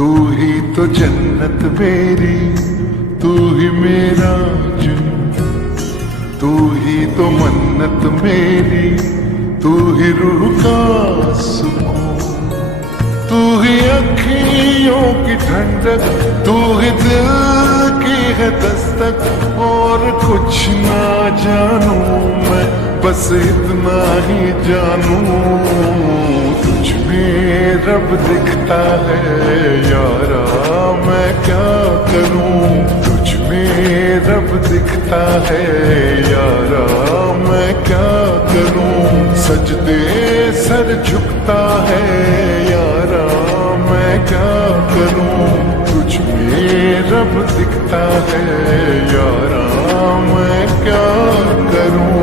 तू ही तो जन्नत मेरी, तू ही मेरा जुन्नत, तू ही तो मन्नत मेरी, तू ही रूह का सुकून, तू ही अखियों की ठंडक, तू ही दिल की है दस्तक। और कुछ ना जानू मैं, बस इतना ही जानू, तुझ में रब दिखता है यारा, मैं क्या करूं। तुझ में रब दिखता है यारा, मैं क्या करूं। सजदे सर झुकता है यारा, मैं क्या करूं। तुझ में रब दिखता है यारा, मैं क्या करूं।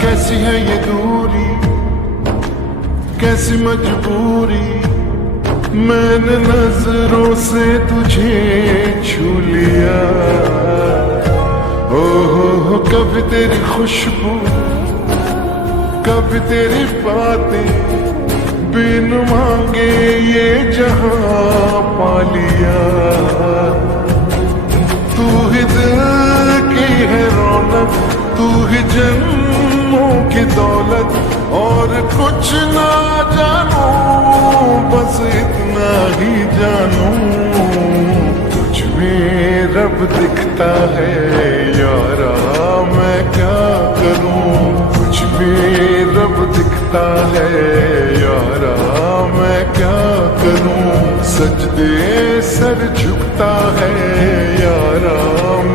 कैसी है ये दूरी, कैसी मजबूरी, मैंने नजरों से तुझे छू लिया। हो कभी तेरी खुशबू, कभी तेरी बातें, बिन मांगे ये जहां पा लिया। तू ही दिल की है रौनक, तू ही जन्मों की दौलत, और कुछ ना जानू, बस इतना ही जानू। तुझ में रब दिखता है यारा, मैं क्या करूं। तुझ में रब दिखता है यारा, मैं क्या करूं। सजदे सर झुकता है यारा,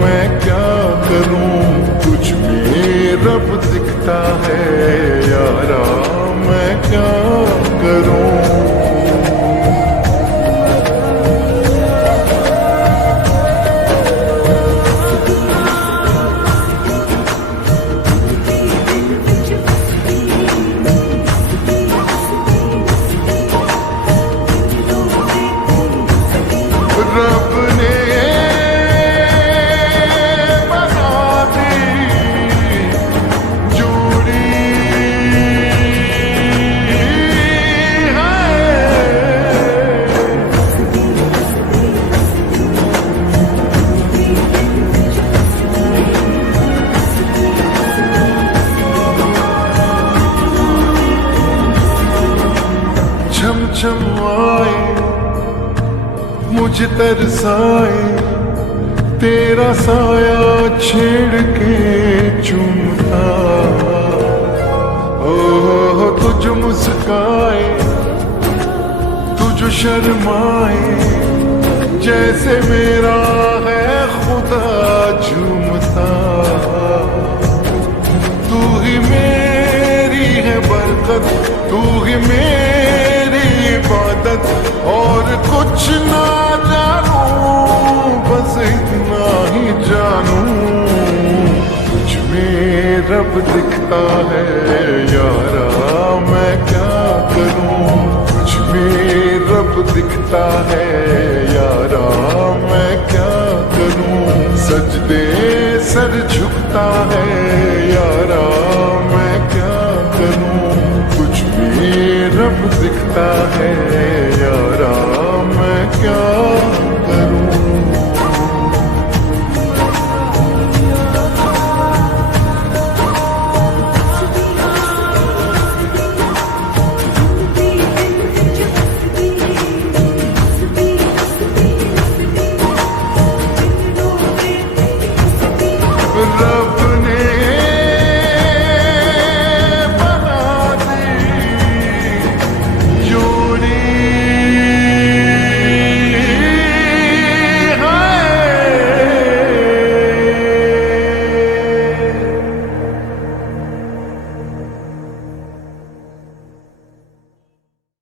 मैं क्या करूं। तुझ में रब दिखता है यारा, मैं क्या करूं। रब ने बना दी जोड़ी है। छम छम आए मुझे तरसाए, तेरा साया छेड़ के चूमता। ओ तुझ मुस्काए, तुझ शर्माए, जैसे मेरा है खुदा झूमता। तू ही मेरी है बरकत, तू ही मेरी इबादत, और कुछ ना जानू, बस इतना ही जानू। तुझ में रब दिखता है यारा, मैं क्या करूं। तुझ में रब दिखता है यारा, मैं क्या करूं। सजदे सर झुकता है यारा, मैं क्या करूं। तुझ में रब दिखता है यारा, मैं क्या करूं।